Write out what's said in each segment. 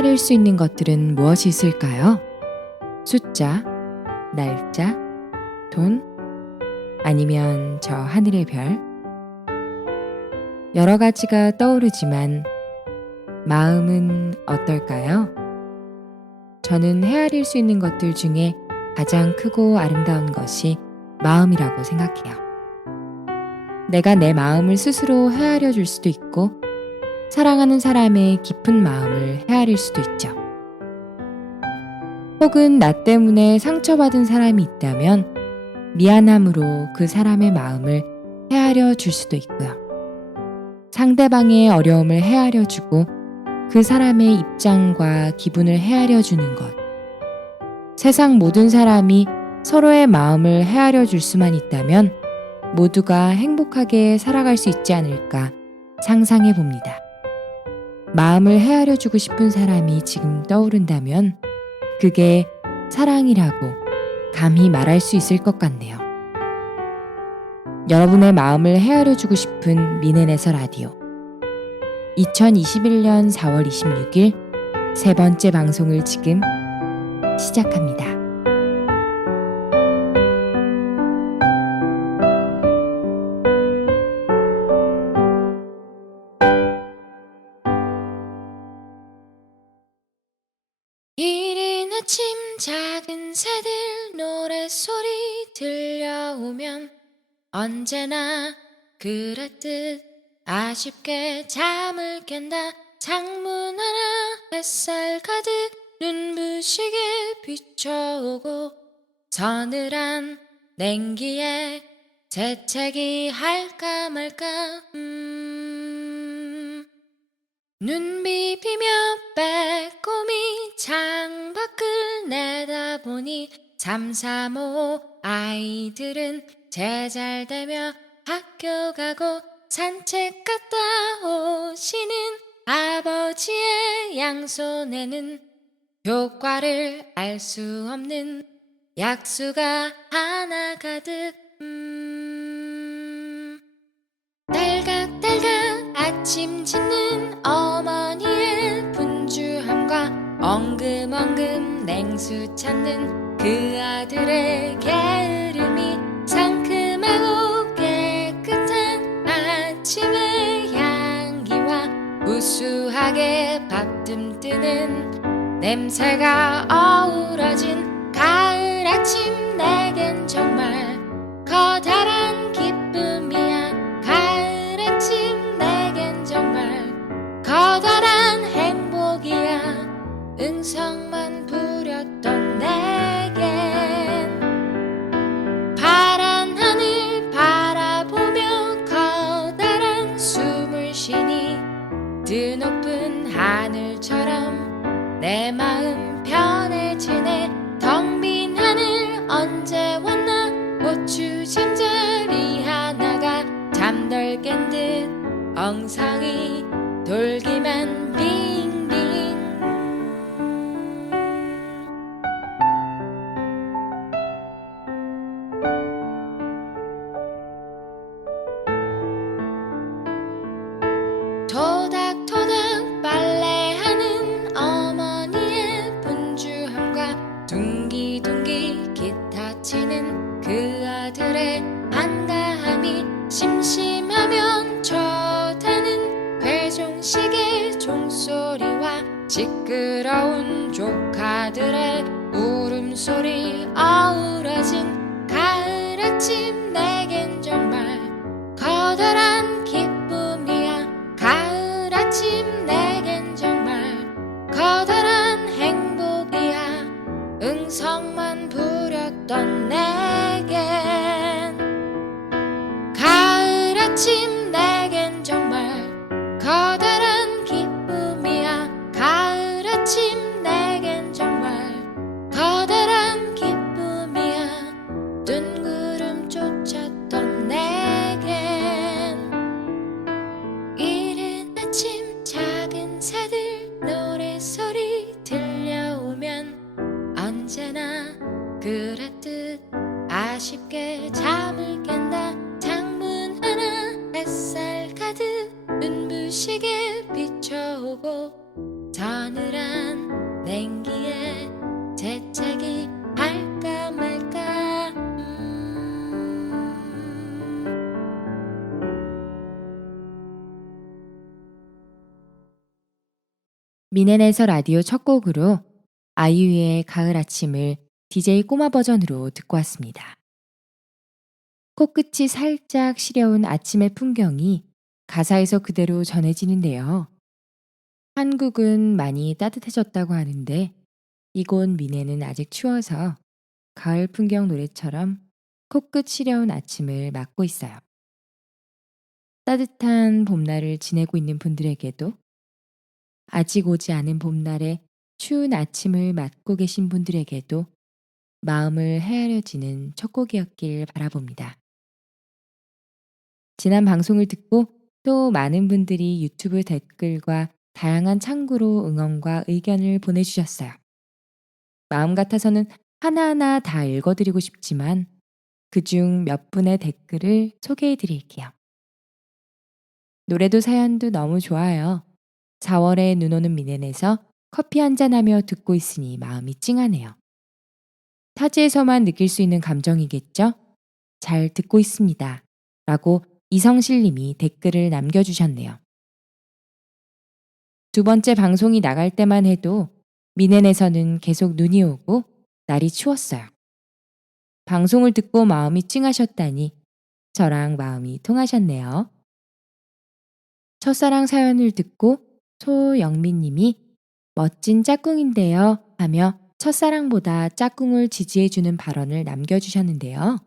헤아릴 수 있는 것들은 무엇이 있을까요? 숫자, 날짜, 돈, 아니면 저 하늘의 별? 여러 가지가 떠오르지만 마음은 어떨까요? 저는 헤아릴 수 있는 것들 중에 가장 크고 아름다운 것이 마음이라고 생각해요. 내가 내 마음을 스스로 헤아려 줄 수도 있고, 사랑하는 사람의 깊은 마음을 헤아릴 수도 있죠. 혹은 나 때문에 상처받은 사람이 있다면 미안함으로 그 사람의 마음을 헤아려 줄 수도 있고요. 상대방의 어려움을 헤아려 주고 그 사람의 입장과 기분을 헤아려 주는 것. 세상 모든 사람이 서로의 마음을 헤아려 줄 수만 있다면 모두가 행복하게 살아갈 수 있지 않을까 상상해 봅니다. 마음을 헤아려 주고 싶은 사람이 지금 떠오른다면 그게 사랑이라고 감히 말할 수 있을 것 같네요. 여러분의 마음을 헤아려 주고 싶은 미넨에서 라디오. 2021년 4월 26일 세 번째 방송을 지금 시작합니다. 이른 아침 작은 새들 노랫소리 들려오면 언제나 그랬듯 아쉽게 잠을 깬다. 창문 하나 햇살 가득 눈부시게 비춰오고 서늘한 냉기에 재채기 할까 말까 눈 비비며 빼꼼히 창밖을 내다보니 삼삼오오 아이들은 제잘되며 학교 가고 산책 갔다 오시는 아버지의 양손에는 효과를 알 수 없는 약수가 하나 가득 딸각딸각 아침 짓는 어머니의 분주함과 엉금엉금 냉수 찾는 그 아들의 게으름이 상큼하고 깨끗한 아침의 향기와 우수하게 밥듬뜨는 냄새가 어우러진 가을 아침 내겐 정말 커다란 기쁨이야. 가을 아침 내겐 정말 커다란 행복이야. 응성만 부렸던 내겐 파란 하늘 바라보며 커다란 숨을 쉬니 드높은 하늘처럼 내 마음 편해지네. 텅 빈 하늘 언제 왔나 고추 잠자리 하나가 잠덜 깬 듯 엉성이 돌기만 빙빙 토닥토닥 빨래하는 어머니의 분주함과 둥기둥기 기타 치는 그 아들의 한가함이 심심하면 좋다는 회종식의 종소리와 시끄러운 조카들의 울음소리 어우러진 가을 아침 내겐 정말 커다란 기쁨이야. 가을 아침 내겐 정말 커다란 행복이야. 응성만 부렸던 내겐 가을 아침 내겐 정말 커다란 기쁨이야. 가을 아침 내겐 정말 커다란 기쁨이야. 뜬구름 쫓았던 내겐 이른 아침 작은 새들 노랫소리 들려오면 언제나 그랬듯 아쉽게 잠을 깬다. 창문 하나 햇살 가득 눈부시게 비춰오고 서늘한 냉기에 재채기 할까 말까. 미넨에서 라디오 첫 곡으로 아이유의 가을 아침을 DJ 꼬마 버전으로 듣고 왔습니다. 코끝이 살짝 시려운 아침의 풍경이 가사에서 그대로 전해지는데요. 한국은 많이 따뜻해졌다고 하는데 이곳 미넨은 아직 추워서 가을 풍경 노래처럼 코끝 시려운 아침을 맞고 있어요. 따뜻한 봄날을 지내고 있는 분들에게도 아직 오지 않은 봄날에 추운 아침을 맞고 계신 분들에게도 마음을 헤아려지는 첫 곡이었길 바라봅니다. 지난 방송을 듣고 또 많은 분들이 유튜브 댓글과 다양한 창구로 응원과 의견을 보내주셨어요. 마음 같아서는 하나하나 다 읽어드리고 싶지만 그중 몇 분의 댓글을 소개해 드릴게요. 노래도 사연도 너무 좋아요. 4월에 눈 오는 미넨에서 커피 한잔하며 듣고 있으니 마음이 찡하네요. 타지에서만 느낄 수 있는 감정이겠죠? 잘 듣고 있습니다. 라고 이성실 님이 댓글을 남겨주셨네요. 두 번째 방송이 나갈 때만 해도 미넨에서는 계속 눈이 오고 날이 추웠어요. 방송을 듣고 마음이 찡하셨다니 저랑 마음이 통하셨네요. 첫사랑 사연을 듣고 소영민 님이 멋진 짝꿍인데요 하며 첫사랑보다 짝꿍을 지지해주는 발언을 남겨주셨는데요.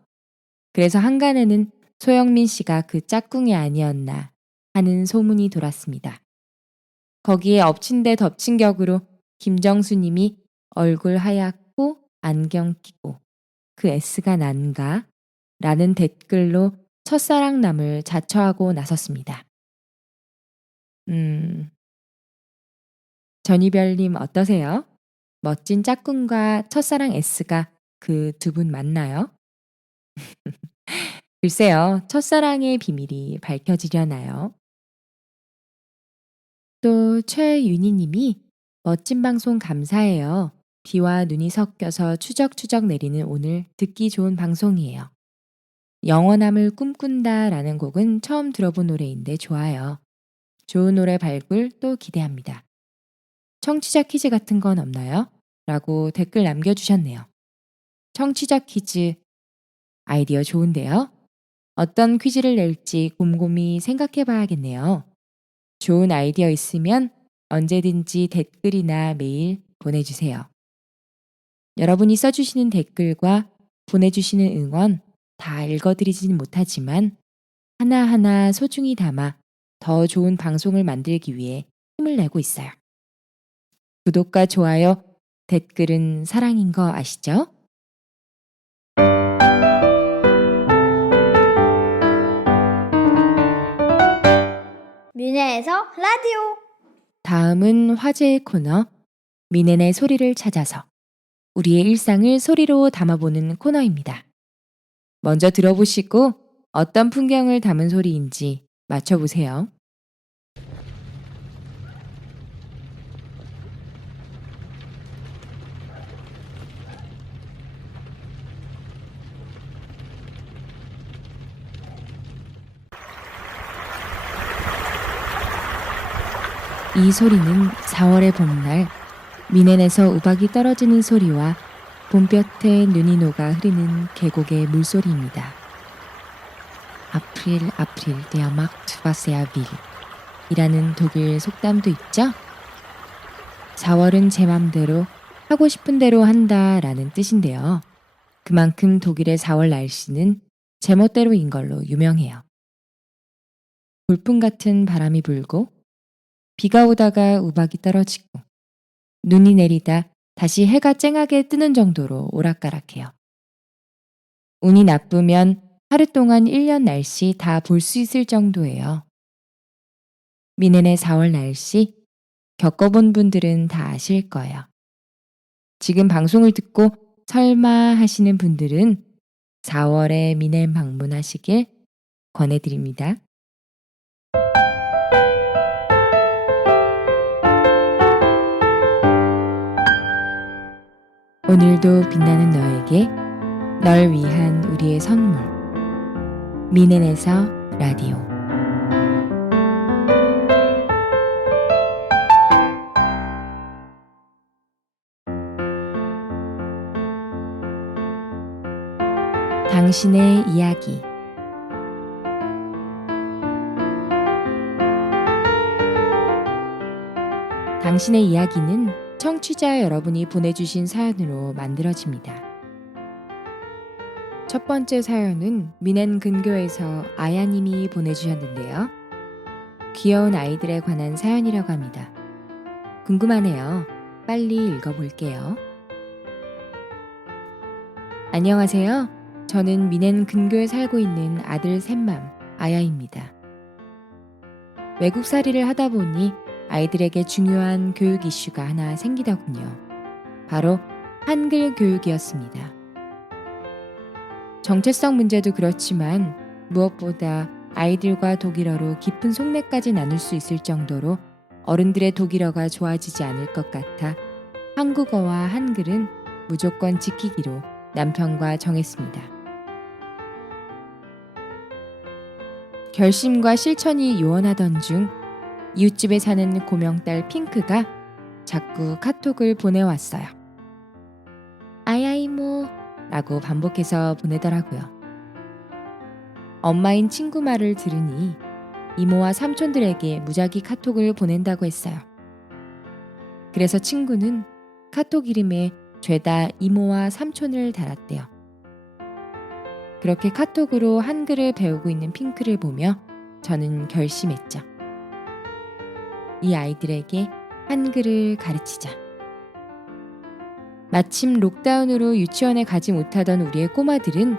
그래서 한간에는 소영민 씨가 그 짝꿍이 아니었나 하는 소문이 돌았습니다. 거기에 엎친 데 덮친 격으로 김정수 님이 얼굴 하얗고 안경 끼고 그 S가 난가? 라는 댓글로 첫사랑남을 자처하고 나섰습니다. 전이별님 어떠세요? 멋진 짝꿍과 첫사랑 S가 그 두 분 맞나요? 글쎄요, 첫사랑의 비밀이 밝혀지려나요? 또 최윤희 님이 멋진 방송 감사해요. 비와 눈이 섞여서 추적추적 내리는 오늘 듣기 좋은 방송이에요. 영원함을 꿈꾼다 라는 곡은 처음 들어본 노래인데 좋아요. 좋은 노래 발굴 또 기대합니다. 청취자 퀴즈 같은 건 없나요? 라고 댓글 남겨주셨네요. 청취자 퀴즈 아이디어 좋은데요? 어떤 퀴즈를 낼지 곰곰이 생각해 봐야겠네요. 좋은 아이디어 있으면 언제든지 댓글이나 메일 보내주세요. 여러분이 써주시는 댓글과 보내주시는 응원 다 읽어드리지는 못하지만 하나하나 소중히 담아 더 좋은 방송을 만들기 위해 힘을 내고 있어요. 구독과 좋아요, 댓글은 사랑인 거 아시죠? 미네에서 라디오. 다음은 화제의 코너 미넨의 소리를 찾아서 우리의 일상을 소리로 담아보는 코너입니다. 먼저 들어보시고 어떤 풍경을 담은 소리인지 맞춰보세요. 이 소리는 4월의 봄날 미넨에서 우박이 떨어지는 소리와 봄볕에 눈이 녹아 흐르는 계곡의 물소리입니다. 아프릴 der Markt war sehr wild 이라는 독일 속담도 있죠? 4월은 제 맘대로 하고 싶은 대로 한다 라는 뜻인데요. 그만큼 독일의 4월 날씨는 제멋대로인 걸로 유명해요. 돌풍 같은 바람이 불고 비가 오다가 우박이 떨어지고 눈이 내리다 다시 해가 쨍하게 뜨는 정도로 오락가락해요. 운이 나쁘면 하루 동안 1년 날씨 다 볼 수 있을 정도예요. 미넨의 4월 날씨 겪어본 분들은 다 아실 거예요. 지금 방송을 듣고 설마 하시는 분들은 4월에 미넨 방문하시길 권해드립니다. 오늘도 빛나는 너에게 널 위한 우리의 선물 미넨에서 라디오 당신의 이야기 당신의 이야기는 청취자 여러분이 보내주신 사연으로 만들어집니다. 첫 번째 사연은 미넨 근교에서 아야님이 보내주셨는데요. 귀여운 아이들에 관한 사연이라고 합니다. 궁금하네요. 빨리 읽어볼게요. 안녕하세요. 저는 미넨 근교에 살고 있는 아들 셋맘 아야입니다. 외국살이를 하다 보니 아이들에게 중요한 교육 이슈가 하나 생기더군요. 바로 한글 교육이었습니다. 정체성 문제도 그렇지만 무엇보다 아이들과 독일어로 깊은 속내까지 나눌 수 있을 정도로 어른들의 독일어가 좋아지지 않을 것 같아 한국어와 한글은 무조건 지키기로 남편과 정했습니다. 결심과 실천이 요원하던 중 이웃집에 사는 고명딸 핑크가 자꾸 카톡을 보내왔어요. 아야 이모 라고 반복해서 보내더라고요. 엄마인 친구 말을 들으니 이모와 삼촌들에게 무작위 카톡을 보낸다고 했어요. 그래서 친구는 카톡 이름에 죄다 이모와 삼촌을 달았대요. 그렇게 카톡으로 한글을 배우고 있는 핑크를 보며 저는 결심했죠. 이 아이들에게 한글을 가르치자. 마침 록다운으로 유치원에 가지 못하던 우리의 꼬마들은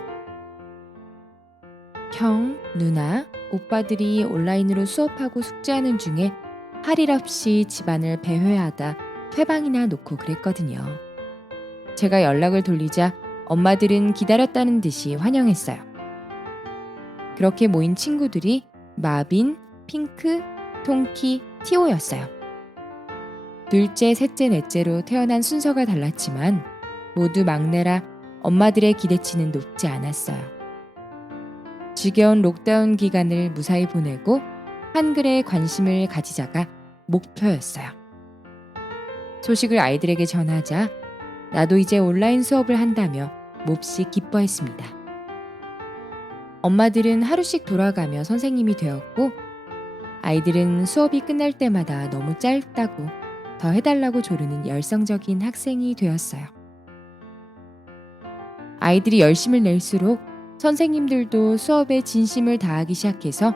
형, 누나, 오빠들이 온라인으로 수업하고 숙제하는 중에 할 일 없이 집안을 배회하다 회방이나 놓고 그랬거든요. 제가 연락을 돌리자 엄마들은 기다렸다는 듯이 환영했어요. 그렇게 모인 친구들이 마빈, 핑크, 통키, 티오였어요. 둘째, 셋째, 넷째로 태어난 순서가 달랐지만 모두 막내라 엄마들의 기대치는 높지 않았어요. 지겨운 록다운 기간을 무사히 보내고 한글에 관심을 가지자가 목표였어요. 소식을 아이들에게 전하자 나도 이제 온라인 수업을 한다며 몹시 기뻐했습니다. 엄마들은 하루씩 돌아가며 선생님이 되었고 아이들은 수업이 끝날 때마다 너무 짧다고 더 해달라고 조르는 열성적인 학생이 되었어요. 아이들이 열심을 낼수록 선생님들도 수업에 진심을 다하기 시작해서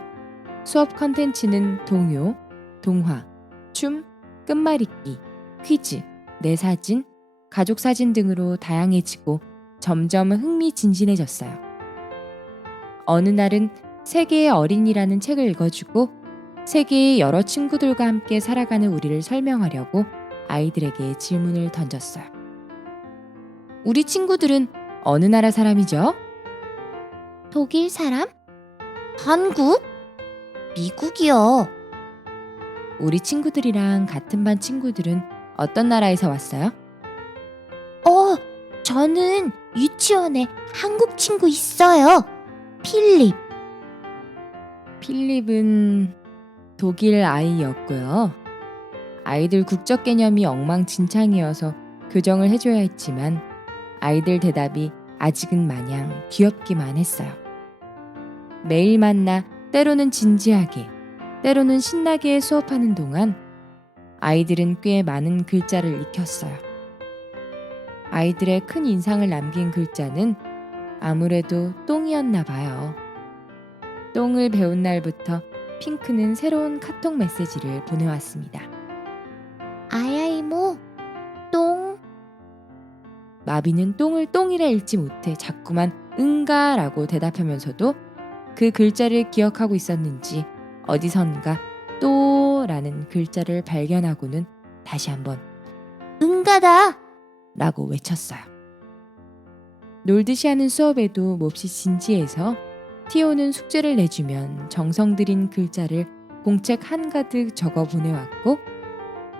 수업 컨텐츠는 동요, 동화, 춤, 끝말잇기, 퀴즈, 내 사진, 가족 사진 등으로 다양해지고 점점 흥미진진해졌어요. 어느 날은 세계의 어린이라는 책을 읽어주고 세계의 여러 친구들과 함께 살아가는 우리를 설명하려고 아이들에게 질문을 던졌어요. 우리 친구들은 어느 나라 사람이죠? 독일 사람? 한국? 미국이요. 우리 친구들이랑 같은 반 친구들은 어떤 나라에서 왔어요? 저는 유치원에 한국 친구 있어요. 필립. 필립은 독일 아이였고요. 아이들 국적 개념이 엉망진창이어서 교정을 해줘야 했지만 아이들 대답이 아직은 마냥 귀엽기만 했어요. 매일 만나 때로는 진지하게, 때로는 신나게 수업하는 동안 아이들은 꽤 많은 글자를 익혔어요. 아이들의 큰 인상을 남긴 글자는 아무래도 똥이었나 봐요. 똥을 배운 날부터 핑크는 새로운 카톡 메시지를 보내왔습니다. 아야 이모, 똥. 마비는 똥을 똥이라 읽지 못해 자꾸만 응가라고 대답하면서도 그 글자를 기억하고 있었는지 어디선가 또라는 글자를 발견하고는 다시 한번 응가다. 라고 외쳤어요. 놀듯이 하는 수업에도 몹시 진지해서 티오는 숙제를 내주면 정성 들인 글자를 공책 한가득 적어 보내왔고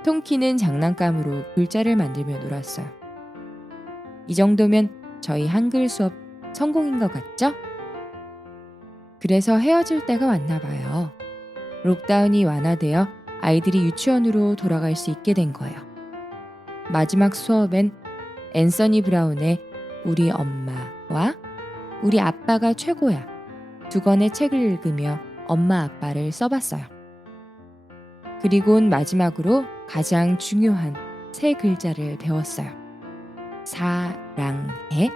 통키는 장난감으로 글자를 만들며 놀았어요. 이 정도면 저희 한글 수업 성공인 것 같죠? 그래서 헤어질 때가 왔나 봐요. 록다운이 완화되어 아이들이 유치원으로 돌아갈 수 있게 된 거예요. 마지막 수업엔 앤서니 브라운의 우리 엄마와 우리 아빠가 최고야 두 권의 책을 읽으며 엄마 아빠를 써봤어요. 그리곤 마지막으로 가장 중요한 세 글자를 배웠어요. 사랑해.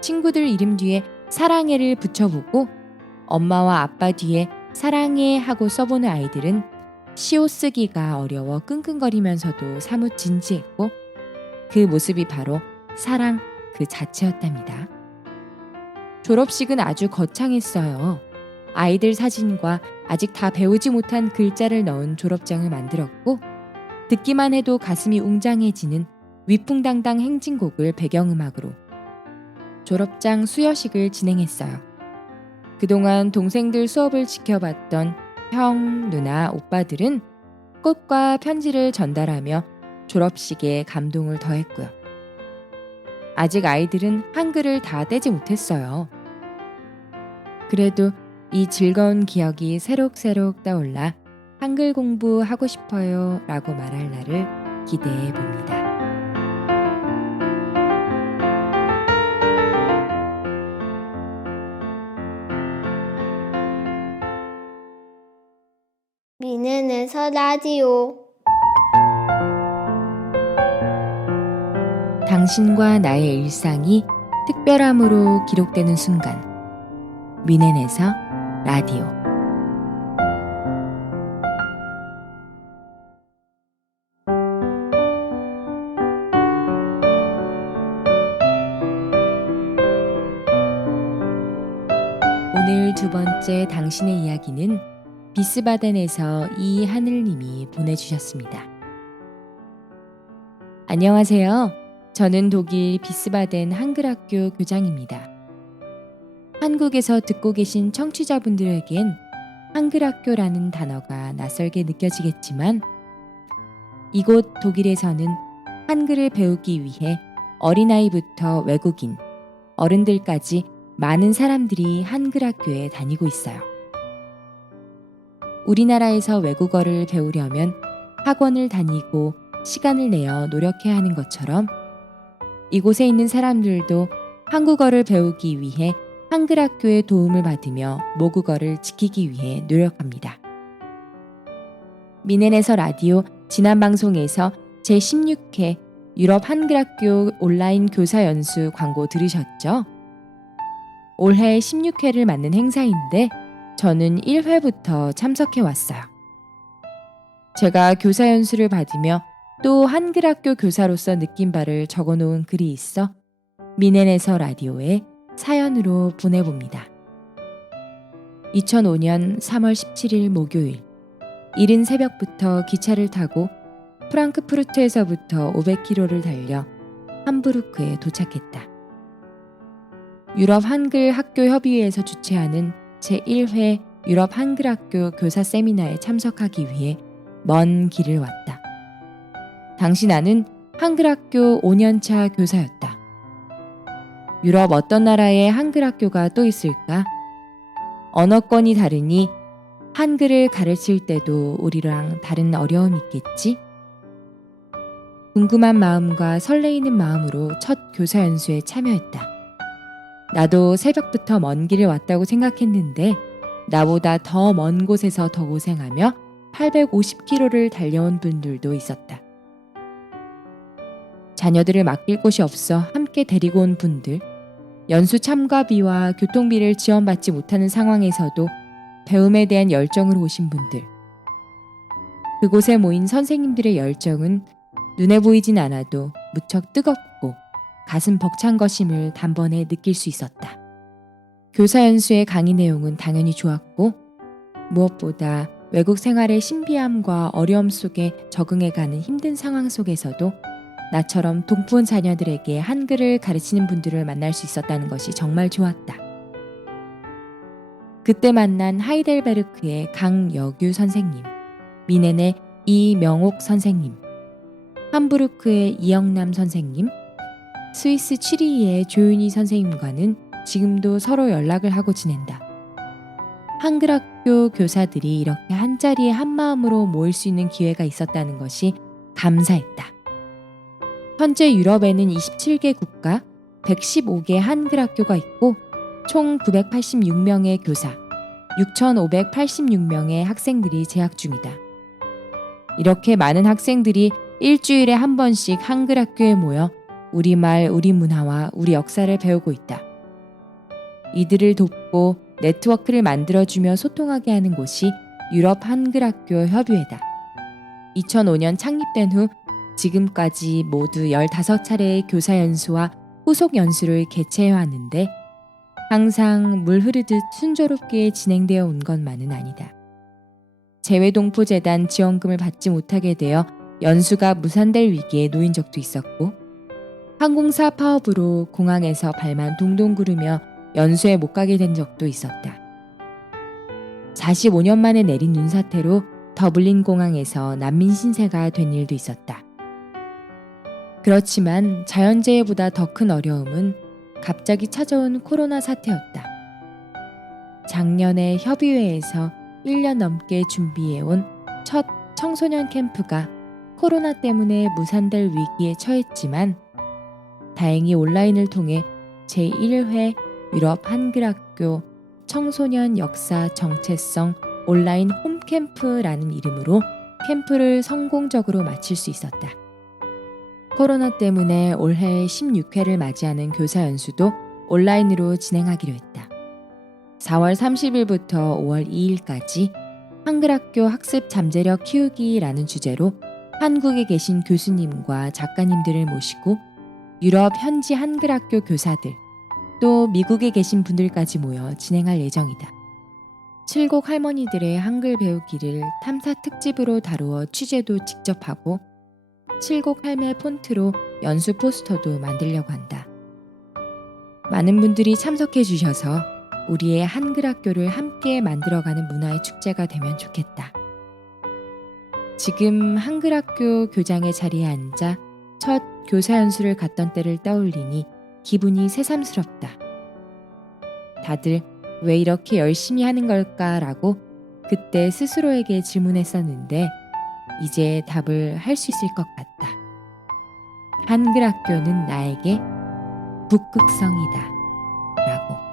친구들 이름 뒤에 사랑해를 붙여보고 엄마와 아빠 뒤에 사랑해 하고 써보는 아이들은 시옷 쓰기가 어려워 끙끙거리면서도 사뭇 진지했고 그 모습이 바로 사랑 그 자체였답니다. 졸업식은 아주 거창했어요. 아이들 사진과 아직 다 배우지 못한 글자를 넣은 졸업장을 만들었고 듣기만 해도 가슴이 웅장해지는 위풍당당 행진곡을 배경음악으로 졸업장 수여식을 진행했어요. 그동안 동생들 수업을 지켜봤던 형, 누나, 오빠들은 꽃과 편지를 전달하며 졸업식에 감동을 더했고요. 아직 아이들은 한글을 다 떼지 못했어요. 그래도 이 즐거운 기억이 새록새록 떠올라 한글 공부하고 싶어요 라고 말할 날을 기대해 봅니다. 미넨에서 라디오. 당신과 나의 일상이 특별함으로 기록되는 순간 미넨에서 라디오. 오늘 두 번째 당신의 이야기는 비스바덴에서 이하늘님이 보내주셨습니다. 안녕하세요. 저는 독일 비스바덴 한글학교 교장입니다. 한국에서 듣고 계신 청취자분들에겐 한글학교라는 단어가 낯설게 느껴지겠지만 이곳 독일에서는 한글을 배우기 위해 어린아이부터 외국인, 어른들까지 많은 사람들이 한글학교에 다니고 있어요. 우리나라에서 외국어를 배우려면 학원을 다니고 시간을 내어 노력해야 하는 것처럼 이곳에 있는 사람들도 한국어를 배우기 위해 한글학교의 도움을 받으며 모국어를 지키기 위해 노력합니다. 미넨에서 라디오 지난 방송에서 제16회 유럽 한글학교 온라인 교사 연수 광고 들으셨죠? 올해 16회를 맞는 행사인데 저는 1회부터 참석해 왔어요. 제가 교사 연수를 받으며 또 한글학교 교사로서 느낀 바를 적어놓은 글이 있어 미넨에서 라디오에 사연으로 보내봅니다. 2005년 3월 17일 목요일 이른 새벽부터 기차를 타고 프랑크푸르트에서부터 500km를 달려 함부르크에 도착했다. 유럽 한글 학교 협의회에서 주최하는 제1회 유럽 한글학교 교사 세미나에 참석하기 위해 먼 길을 왔다. 당시 나는 한글학교 5년차 교사였다. 유럽 어떤 나라에 한글학교가 또 있을까? 언어권이 다르니 한글을 가르칠 때도 우리랑 다른 어려움이 있겠지? 궁금한 마음과 설레이는 마음으로 첫 교사 연수에 참여했다. 나도 새벽부터 먼 길을 왔다고 생각했는데 나보다 더 먼 곳에서 더 고생하며 850km를 달려온 분들도 있었다. 자녀들을 맡길 곳이 없어 함께 데리고 온 분들, 연수 참가비와 교통비를 지원받지 못하는 상황에서도 배움에 대한 열정으로 오신 분들, 그곳에 모인 선생님들의 열정은 눈에 보이진 않아도 무척 뜨겁고 가슴 벅찬 것임을 단번에 느낄 수 있었다. 교사 연수의 강의 내용은 당연히 좋았고 무엇보다 외국 생활의 신비함과 어려움 속에 적응해가는 힘든 상황 속에서도 나처럼 동포 자녀들에게 한글을 가르치는 분들을 만날 수 있었다는 것이 정말 좋았다. 그때 만난 하이델베르크의 강여규 선생님, 미넨의 이명옥 선생님, 함부르크의 이영남 선생님, 스위스 취리히의 조윤희 선생님과는 지금도 서로 연락을 하고 지낸다. 한글학교 교사들이 이렇게 한자리에 한마음으로 모일 수 있는 기회가 있었다는 것이 감사했다. 현재 유럽에는 27개 국가 115개 한글학교가 있고 총 986명의 교사, 6,586명의 학생들이 재학 중이다. 이렇게 많은 학생들이 일주일에 한 번씩 한글학교에 모여 우리말, 우리 문화와 우리 역사를 배우고 있다. 이들을 돕고 네트워크를 만들어주며 소통하게 하는 곳이 유럽 한글학교 협의회다. 2005년 창립된 후 지금까지 모두 15차례의 교사 연수와 후속 연수를 개최해 왔는데 항상 물 흐르듯 순조롭게 진행되어 온 것만은 아니다. 재외동포재단 지원금을 받지 못하게 되어 연수가 무산될 위기에 놓인 적도 있었고 항공사 파업으로 공항에서 발만 동동 구르며 연수에 못 가게 된 적도 있었다. 45년 만에 내린 눈사태로 더블린 공항에서 난민 신세가 된 일도 있었다. 그렇지만 자연재해보다 더 큰 어려움은 갑자기 찾아온 코로나 사태였다. 작년에 협의회에서 1년 넘게 준비해온 첫 청소년 캠프가 코로나 때문에 무산될 위기에 처했지만 다행히 온라인을 통해 제1회 유럽 한글학교 청소년 역사 정체성 온라인 홈캠프라는 이름으로 캠프를 성공적으로 마칠 수 있었다. 코로나 때문에 올해 16회를 맞이하는 교사 연수도 온라인으로 진행하기로 했다. 4월 30일부터 5월 2일까지 한글학교 학습 잠재력 키우기라는 주제로 한국에 계신 교수님과 작가님들을 모시고 유럽 현지 한글학교 교사들 또 미국에 계신 분들까지 모여 진행할 예정이다. 칠곡 할머니들의 한글 배우기를 탐사 특집으로 다루어 취재도 직접 하고 칠곡 할매 폰트로 연수 포스터도 만들려고 한다. 많은 분들이 참석해 주셔서 우리의 한글 학교를 함께 만들어가는 문화의 축제가 되면 좋겠다. 지금 한글 학교 교장의 자리에 앉아 첫 교사 연수를 갔던 때를 떠올리니 기분이 새삼스럽다. 다들 왜 이렇게 열심히 하는 걸까라고 그때 스스로에게 질문했었는데 이제 답을 할 수 있을 것 같다. 한글 학교는 나에게 북극성이다. 라고.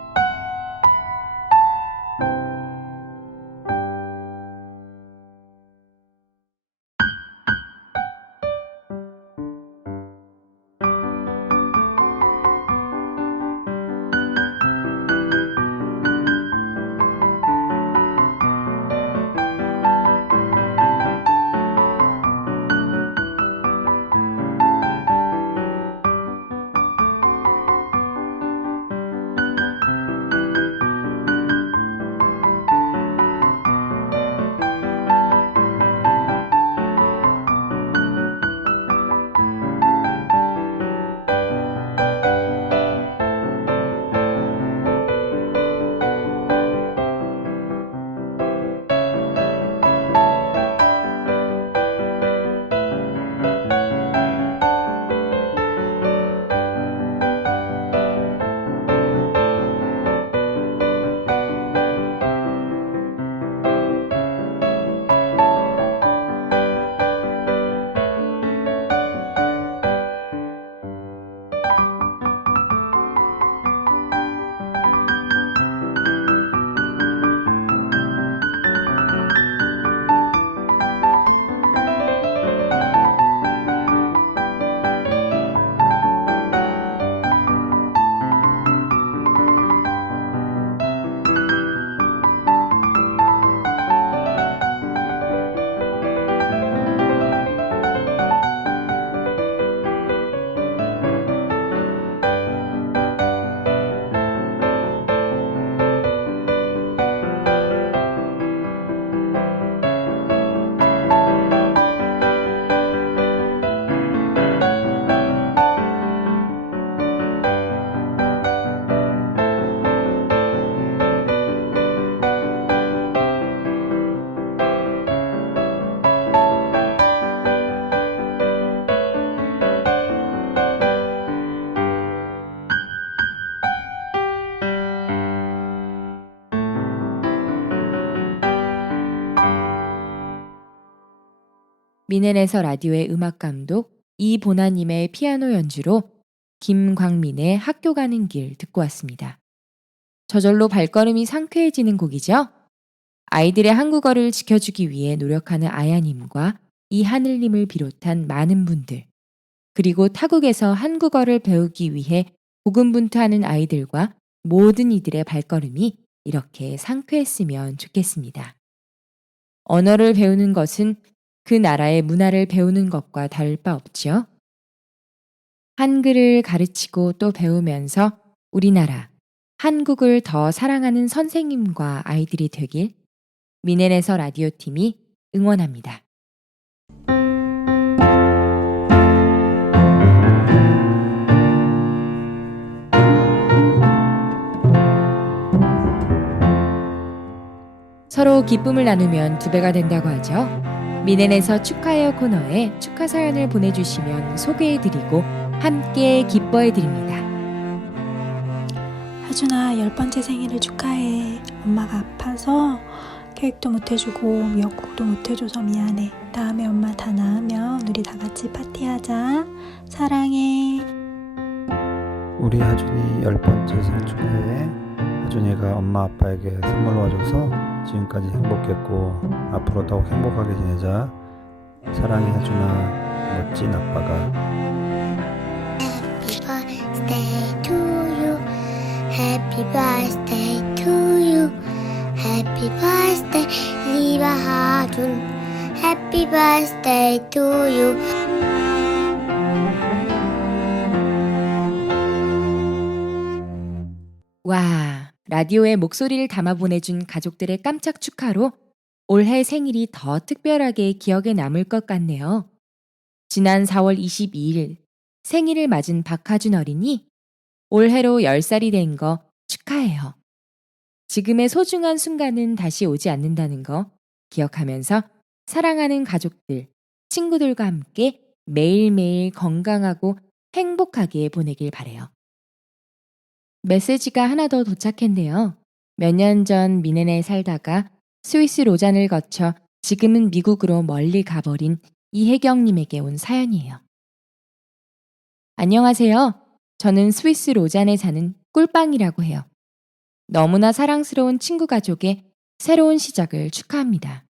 미넨에서 라디오의 음악감독 이보나님의 피아노 연주로 김광민의 학교 가는 길 듣고 왔습니다. 저절로 발걸음이 상쾌해지는 곡이죠? 아이들의 한국어를 지켜주기 위해 노력하는 아야님과 이하늘님을 비롯한 많은 분들, 그리고 타국에서 한국어를 배우기 위해 고군분투하는 아이들과 모든 이들의 발걸음이 이렇게 상쾌했으면 좋겠습니다. 언어를 배우는 것은 그 나라의 문화를 배우는 것과 다를 바 없지요. 한글을 가르치고 또 배우면서 우리나라, 한국을 더 사랑하는 선생님과 아이들이 되길 미넨에서 라디오 팀이 응원합니다. 서로 기쁨을 나누면 두 배가 된다고 하죠. 미넨에서 축하해요 코너에 축하 사연을 보내주시면 소개해드리고 함께 기뻐해드립니다. 하준아, 10번째 생일을 축하해. 엄마가 아파서 케이크도 못 해주고 미역국도 못 해줘서 미안해. 다음에 엄마 다 나으면 우리 다 같이 파티하자. 사랑해. 우리 하준이 10번째 생일 축하해. 하준이가 엄마 아빠에게 선물 와줘서 지금까지 행복했고 앞으로 더욱 행복하게 지내자. 사랑해 하준아, 멋진 아빠가. Happy birthday to you. Happy birthday, lieber Harun. Happy birthday to you. 와, 라디오에 목소리를 담아 보내준 가족들의 깜짝 축하로 올해 생일이 더 특별하게 기억에 남을 것 같네요. 지난 4월 22일 생일을 맞은 박하준 어린이 올해로 10살이 된 거 축하해요. 지금의 소중한 순간은 다시 오지 않는다는 거 기억하면서 사랑하는 가족들, 친구들과 함께 매일매일 건강하고 행복하게 보내길 바래요. 메시지가 하나 더 도착했네요. 몇 년 전 미넨에 살다가 스위스 로잔을 거쳐 지금은 미국으로 멀리 가버린 이혜경님에게 온 사연이에요. 안녕하세요. 저는 스위스 로잔에 사는 꿀빵이라고 해요. 너무나 사랑스러운 친구 가족의 새로운 시작을 축하합니다.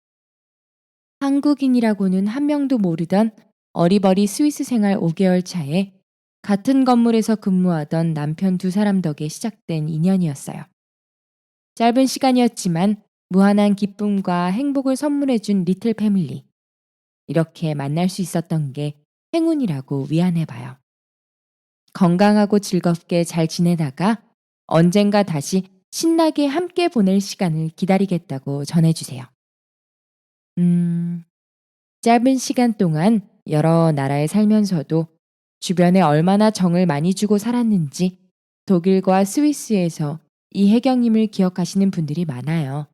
한국인이라고는 한 명도 모르던 어리버리 스위스 생활 5개월 차에 같은 건물에서 근무하던 남편 두 사람 덕에 시작된 인연이었어요. 짧은 시간이었지만 무한한 기쁨과 행복을 선물해준 리틀 패밀리. 이렇게 만날 수 있었던 게 행운이라고 위안해봐요. 건강하고 즐겁게 잘 지내다가 언젠가 다시 신나게 함께 보낼 시간을 기다리겠다고 전해주세요. 짧은 시간 동안 여러 나라에 살면서도 주변에 얼마나 정을 많이 주고 살았는지 독일과 스위스에서 이혜경님을 기억하시는 분들이 많아요.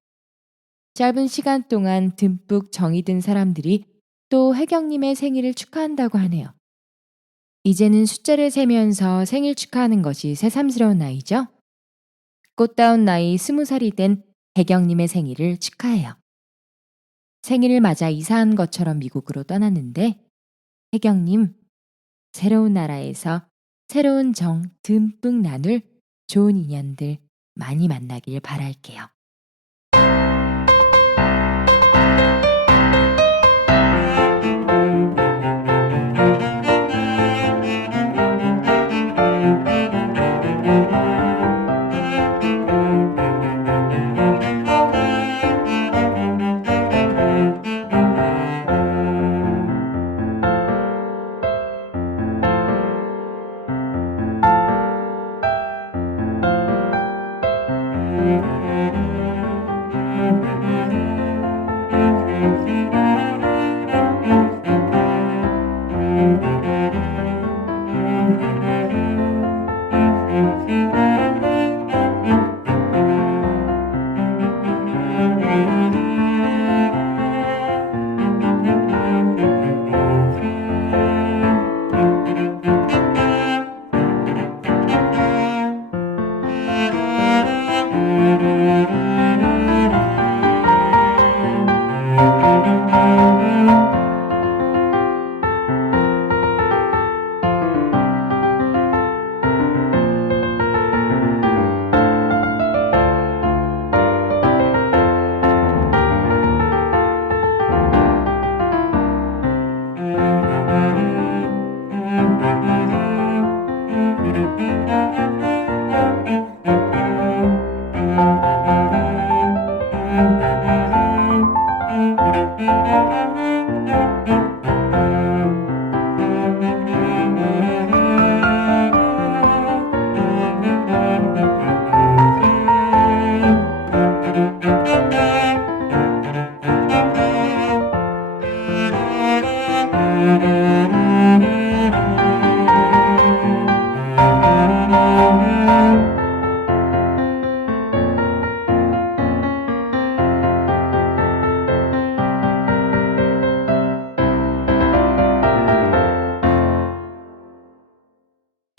짧은 시간 동안 듬뿍 정이 든 사람들이 또 혜경님의 생일을 축하한다고 하네요. 이제는 숫자를 세면서 생일 축하하는 것이 새삼스러운 나이죠? 꽃다운 나이 20살이 된 혜경님의 생일을 축하해요. 생일을 맞아 이사한 것처럼 미국으로 떠났는데 혜경님, 새로운 나라에서 새로운 정 듬뿍 나눌 좋은 인연들 많이 만나길 바랄게요.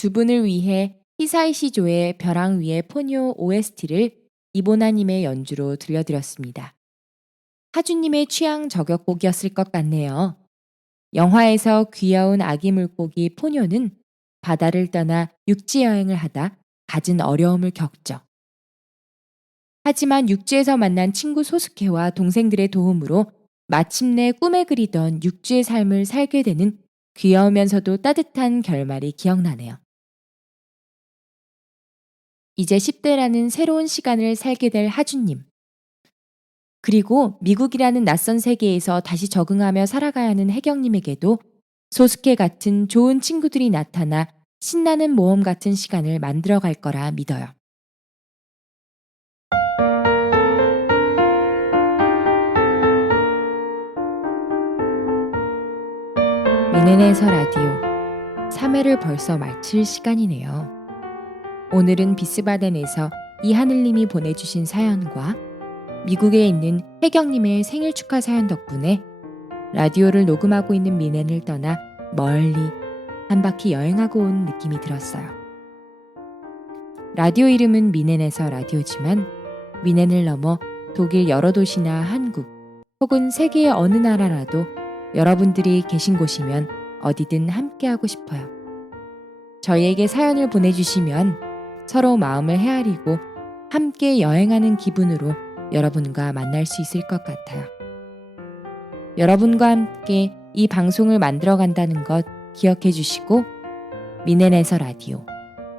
두 분을 위해 히사이시조의 벼랑 위의 포뇨 OST를 이보나님의 연주로 들려드렸습니다. 하주님의 취향 저격곡이었을 것 같네요. 영화에서 귀여운 아기 물고기 포뇨는 바다를 떠나 육지 여행을 하다 갖은 어려움을 겪죠. 하지만 육지에서 만난 친구 소스케와 동생들의 도움으로 마침내 꿈에 그리던 육지의 삶을 살게 되는 귀여우면서도 따뜻한 결말이 기억나네요. 이제 10대라는 새로운 시간을 살게 될 하주님. 그리고 미국이라는 낯선 세계에서 다시 적응하며 살아가야 하는 혜경님에게도 소스케 같은 좋은 친구들이 나타나 신나는 모험 같은 시간을 만들어 갈 거라 믿어요. 미네네서 라디오 3회를 벌써 마칠 시간이네요. 오늘은 비스바덴에서 이하늘님이 보내주신 사연과 미국에 있는 혜경님의 생일 축하 사연 덕분에 라디오를 녹음하고 있는 미넨을 떠나 멀리 한 바퀴 여행하고 온 느낌이 들었어요. 라디오 이름은 미넨에서 라디오지만 미넨을 넘어 독일 여러 도시나 한국 혹은 세계의 어느 나라라도 여러분들이 계신 곳이면 어디든 함께하고 싶어요. 저희에게 사연을 보내주시면 서로 마음을 헤아리고 함께 여행하는 기분으로 여러분과 만날 수 있을 것 같아요. 여러분과 함께 이 방송을 만들어 간다는 것 기억해 주시고 미넨에서 라디오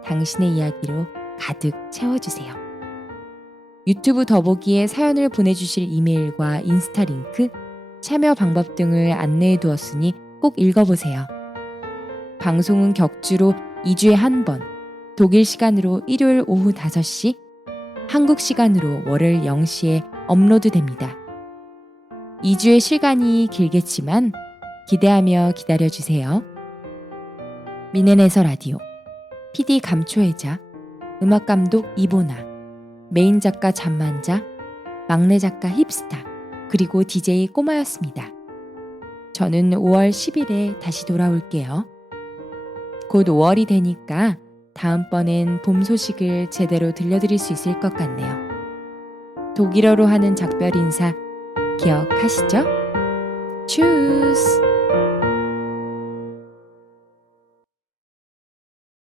당신의 이야기로 가득 채워주세요. 유튜브 더보기에 사연을 보내주실 이메일과 인스타 링크, 참여 방법 등을 안내해 두었으니 꼭 읽어보세요. 방송은 격주로 2주에 한 번, 독일 시간으로 일요일 오후 5시, 한국 시간으로 월요일 0시에 업로드됩니다. 2주의 시간이 길겠지만 기대하며 기다려주세요. 미넨에서 라디오, PD 감초혜자, 음악감독 이보나, 메인 작가 잠만자, 막내 작가 힙스타, 그리고 DJ 꼬마였습니다. 저는 5월 10일에 다시 돌아올게요. 곧 5월이 되니까 다음번엔 봄 소식을 제대로 들려드릴 수 있을 것 같네요. 독일어로 하는 작별 인사 기억하시죠? 추스!